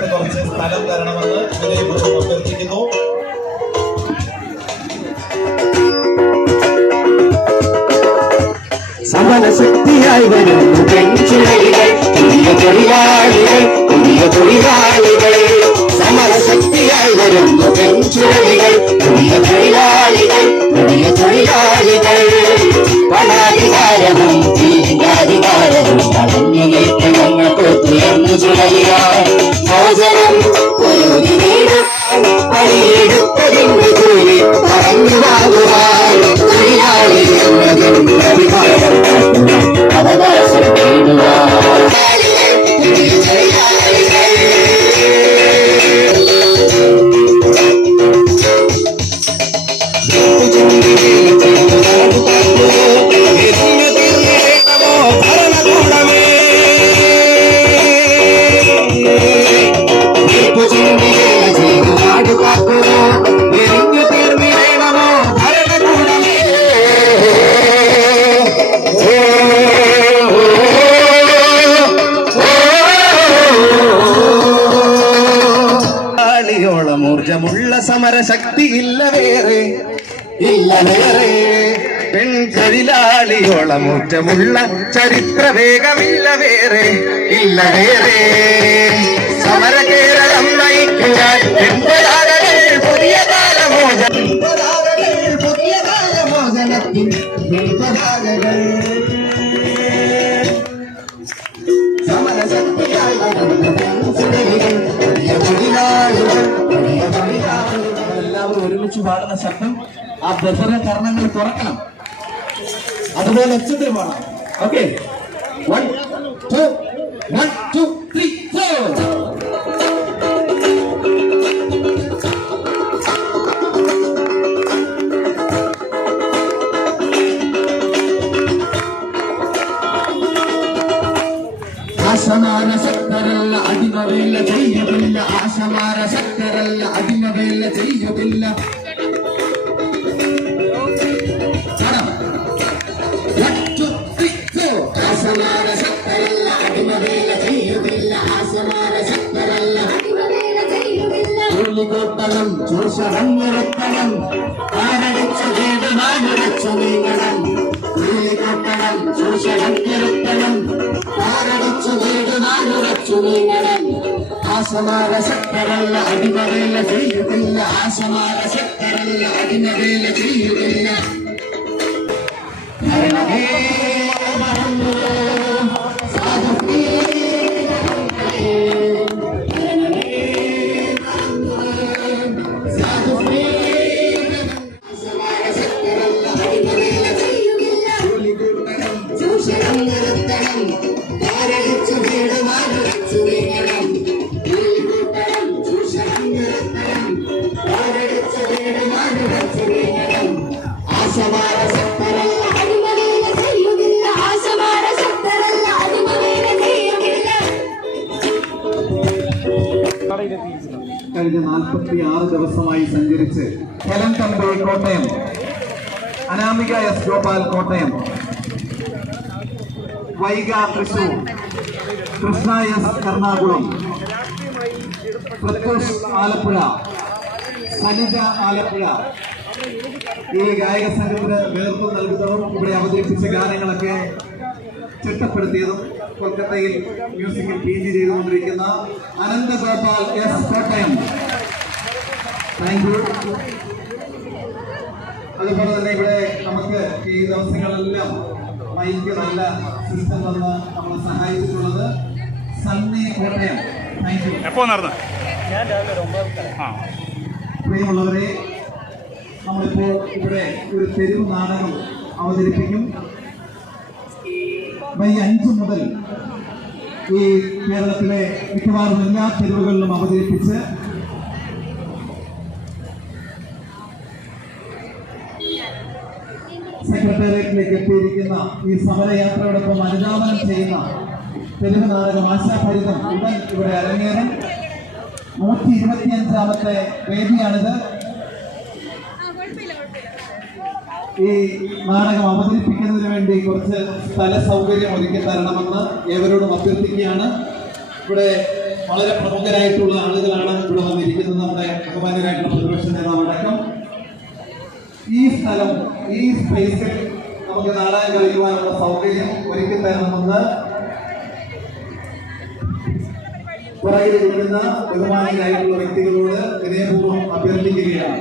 ഭാഗത്ത് കുറച്ച് സ്ഥലം തരണമെന്ന് വിനയപൂർവം അഭ്യർത്ഥിക്കുന്നു. സമരശക്തിയായി വരുന്നു പെൺചിറകികൾ പുതിയ തൊഴിലാളികൾ സമരശക്തിയായി വരുന്നു പെൺചിറകികൾ പുതിയ തൊഴിലാളികൾ പുതിയ തൊഴിലാളികൾ ഞങ്ങൾക്ക് ഉയർന്നു ഒരു നേടാൻ പണിയെടുത്തതിന്റെ കൂലി പറഞ്ഞു വാങ്ങുവാൻ തൊഴിലാളി എന്നതിന്റെ സമരശക്തി ഇല്ല വേറെ ഇല്ല വേറെ. പെൺതൊഴിലാളിയോളം മുറ്റമുള്ള ചരിത്ര വേഗമില്ല വേറെ ഇല്ല വേറെ. പാടുന്ന ശബ്ദം ആ ബസറ കർണങ്ങൾ തുറക്കണം. അതുപോലെ ഉച്ചത്തിൽ പാടാം. ഓക്കെ വൺ ശക്തരല്ല അടിമവേല ചെയ്യുകില്ല ആശമാര ശക്തരല്ല അടിമവേല ആശമാര ശക്തരല്ല. അടിമവേല ചെയ്യുകില്ല ആസമാന ശക്തരല്ല. നീങ്ങണം. ആശമാര ശക്തരല്ല അടിമവേല ചെയ്യുകില്ല ആശമാര ശക്തരല്ല അടിമവേല ചെയ്യുകില്ല ഭരണമേ കഴിഞ്ഞ നാൽപ്പത്തി ആറ് ദിവസമായി സഞ്ചരിച്ച് Helen Thampi Kottayam Anamika S Gopal Kottayam Vaiga Thrissur. Krishna S Ernakulam. Pratyush Alappuzha. Sanitha Alappuzha. ഈ ഗായക സംഘത്തിന് നേതൃത്വം നൽകുന്നതും ഇവിടെ അവതരിപ്പിച്ച ഗാനങ്ങളൊക്കെ ചിട്ടപ്പെടുത്തിയതും കൊൽക്കത്തയിൽ മ്യൂസിക്കിൽ പി ജി ചെയ്തുകൊണ്ടിരിക്കുന്ന Ananthagopal S Kottayam. Thank you അതുപോലെ തന്നെ ഇവിടെ നമുക്ക് ഈ ദിവസങ്ങളെല്ലാം മൈക്ക് നല്ല സിസ്റ്റം തന്ന് നമ്മളെ സഹായിച്ചിട്ടുള്ളത് സണ്ണി കോട്ടയം. താങ്ക് യു എപ്പോ നടന്നു? ആ. പ്രിയമുള്ളവരെ നമ്മളിപ്പോൾ ഇവിടെ ഒരു തെരുവ് നാടകം അവതരിപ്പിക്കും. മെയ് അഞ്ച് മുതൽ ഈ കേരളത്തിലെ മിക്കവാറും എല്ലാ തെരുവുകളിലും അവതരിപ്പിച്ച് സെക്രട്ടേറിയറ്റിലേക്ക് എത്തിയിരിക്കുന്ന ഈ സമരയാത്രയോടൊപ്പം അനുദാപനം ചെയ്യുന്ന തെലുങ്ക് നാടകം ആശാഭരിതം ഉടൻ ഇവിടെ അരങ്ങേറും. നൂറ്റി ഇരുപത്തിയഞ്ചാമത്തെ വേദിയാണിത്. ഈ നാടകം അവതരിപ്പിക്കുന്നതിന് വേണ്ടി കുറച്ച് സ്ഥല സൗകര്യം ഒരുക്കി തരണമെന്ന് ഏവരോടും അഭ്യർത്ഥിക്കുകയാണ്. ഇവിടെ വളരെ പ്രമുഖരായിട്ടുള്ള ആളുകളാണ് ഇവിടെ വന്നിരിക്കുന്നത്. നമ്മുടെ ബഹുമാന്യരായിട്ടുള്ള പ്രതിപക്ഷ നേതാവ് അടക്കം. ഈ സ്ഥലം ഈ സ്പേസിൽ നമുക്ക് നാടകം കളിക്കുവാനുള്ള സൗകര്യം ഒരുക്കി തരണമെന്ന് പുറകിൽ വിടുന്ന ബഹുമാനികളായിട്ടുള്ള വ്യക്തികളോട് വിനയപൂർവം അഭ്യർത്ഥിക്കുകയാണ്.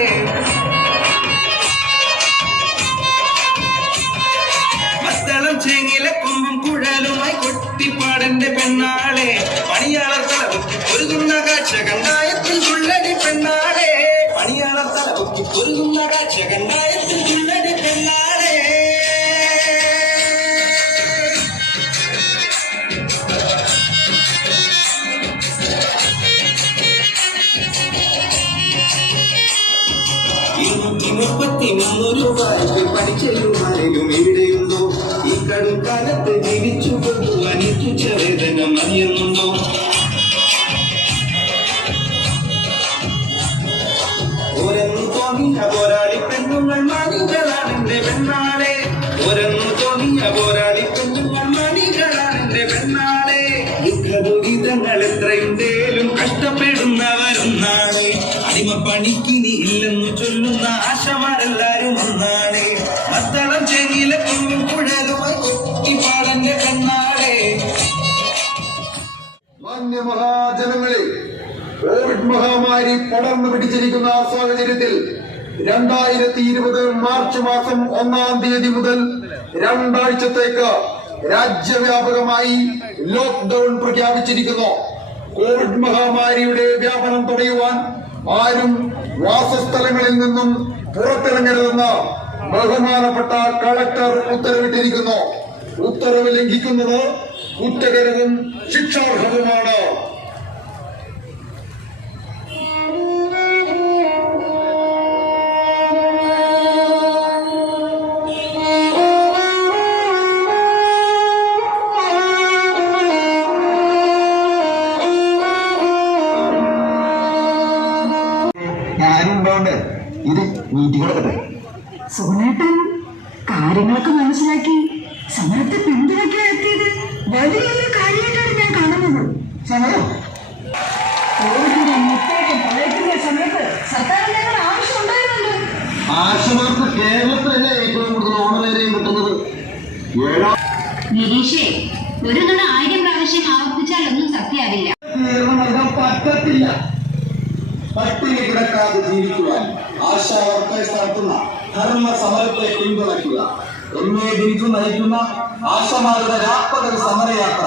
que അറിയുന്നുണ്ടോ ഓരെന്നു തോന്നിയ പോരാളി പെണ്ണുങ്ങൾ മണികളാണെന്റെ പെണ്ണാളെ. ഓരെന്നു തോന്നിയ പോരാളി പെണ്ണുങ്ങൾ മണികളാണെന്റെ പെണ്ണാളെ. ദുഃഖദുരിതങ്ങൾ എത്രയുണ്ടേലും അടിമ പണിക്കിനി ഇല്ലെന്നു ചൊല്ലുന്ന ആശമാരെല്ലാരും പടർന്നു പിടിച്ചിരിക്കുന്ന ആ സാഹചര്യത്തിൽ രണ്ടായിരത്തി ഇരുപത് മാർച്ച് മാസം ഒന്നാം തീയതി മുതൽ രണ്ടാഴ്ചത്തേക്ക് രാജ്യവ്യാപകമായി ലോക്ക്ഡൌൺ പ്രഖ്യാപിച്ചിരിക്കുന്നു. കോവിഡ് മഹാമാരിയുടെ വ്യാപനം തടയുവാൻ ആരും വാസസ്ഥലങ്ങളിൽ നിന്നും പുറത്തിറങ്ങരുതെന്ന് ബഹുമാനപ്പെട്ട കളക്ടർ ഉത്തരവിട്ടിരിക്കുന്നു. ഉത്തരവ് ലംഘിക്കുന്നത് കുറ്റകരവും ശിക്ഷാർഹവുമാണ്. നടക്കട്ടെ സോനേട്ടൻ കാര്യങ്ങളൊക്കെ മനസ്സിലാക്കി സമരത്തെ പിന്തുണയ്ക്കാൻ എത്തിയത് വലിയൊരു കാര്യമായിട്ടാണ് ഞാൻ കാണുന്നത്. സമരം? കോവിഡിന്റെ മുത്തേക്ക് പഴയത്തിന്റെ സമയത്ത് ആവശ്യമുണ്ടായിരുന്നല്ലോ കേരളത്തിൽ തന്നെ ഏറ്റവും കൂടുതൽ ഓണറേറിയം കിട്ടുന്നത്? ഏഴാം ഗിരീഷേ ഒരു നട ആയിരം പ്രാവശ്യം ആവർത്തിച്ചാൽ ഒന്നും സത്യാവില്ല പറ്റത്തില്ല. പട്ടിണി കിടക്കാതെ ജീവിക്കുവാൻ. ആശാ വർക്കേഴ്സ് നടത്തുന്ന ധർമ്മ സമരത്തെ പിന്തുണയ്ക്കുക. എം എ നയിക്കുന്ന ആശമാരുടെ രാപ്പകൽ സമരയാത്ര